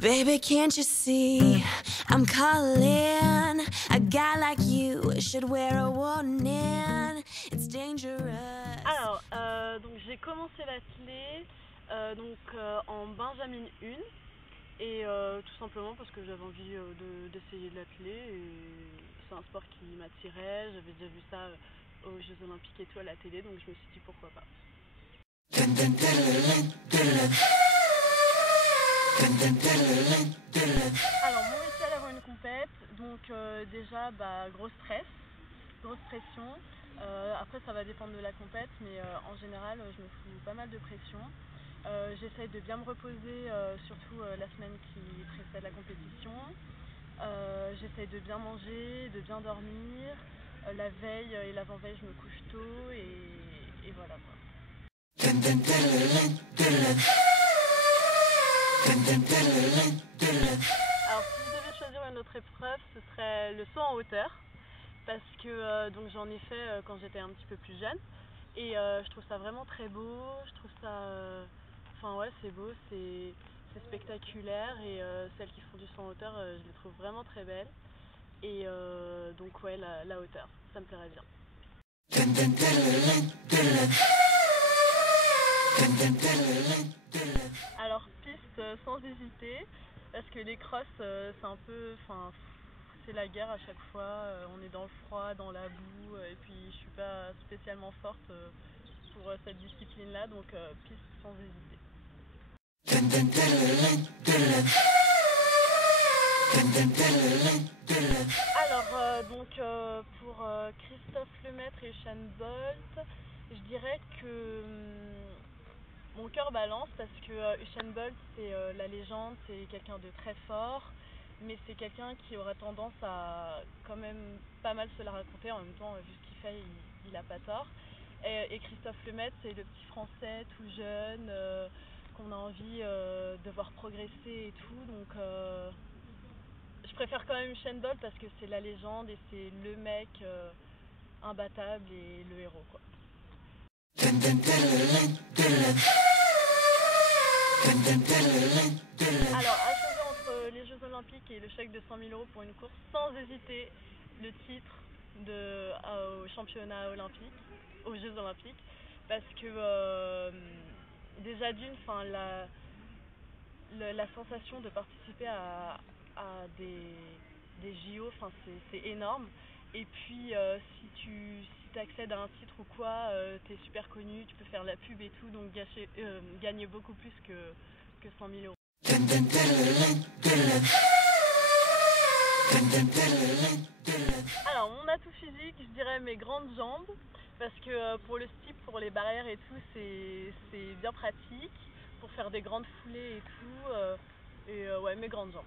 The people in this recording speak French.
Baby, can't you see I'm calling? A guy like you should wear a warning. It's dangerous. Alors, donc j'ai commencé l'athlé en Benjamin 1 et tout simplement parce que j'avais envie d'essayer de l'athlé et c'est un sport qui m'attirait. J'avais déjà vu ça aux Jeux Olympiques et tout à la télé, donc je me suis dit pourquoi pas. Alors mon rituel avant une compète, donc déjà gros stress, grosse pression. Après ça va dépendre de la compète, mais en général je me fous pas mal de pression. J'essaye de bien me reposer, surtout la semaine qui précède la compétition. J'essaye de bien manger, de bien dormir. La veille et l'avant-veille je me couche tôt et voilà quoi. Alors si je devais choisir une autre épreuve, ce serait le saut en hauteur parce que donc j'en ai fait quand j'étais un petit peu plus jeune et je trouve ça vraiment très beau, je trouve ça c'est beau, c'est spectaculaire et celles qui font du saut en hauteur, je les trouve vraiment très belles et donc ouais la hauteur, ça me plairait bien. Alors piste sans hésiter parce que les crosses c'est un peu, c'est la guerre à chaque fois, on est dans le froid, dans la boue et puis je suis pas spécialement forte pour cette discipline là donc piste sans hésiter. Alors pour Christophe Lemaitre et Usain Bolt, je dirais que mon cœur balance parce que Usain Bolt c'est la légende, c'est quelqu'un de très fort, mais c'est quelqu'un qui aura tendance à quand même pas mal se la raconter. En même temps, vu ce qu'il fait, il a pas tort. Et Christophe Lemaitre, c'est le petit français tout jeune qu'on a envie de voir progresser et tout, donc je préfère quand même Usain Bolt parce que c'est la légende et c'est le mec imbattable et le héros quoi. Alors à choisir entre les Jeux Olympiques et le chèque de 100 000 € pour une course, sans hésiter le titre au championnat olympique, aux Jeux Olympiques, parce que déjà d'une, la sensation de participer à des JO, c'est énorme. Et puis si tu accèdes à un titre ou quoi, t'es super connu, tu peux faire la pub et tout, donc gagner beaucoup plus que 100 000 €. Alors mon atout physique, je dirais mes grandes jambes, parce que pour le steep, pour les barrières et tout, c'est bien pratique, pour faire des grandes foulées et tout, ouais mes grandes jambes.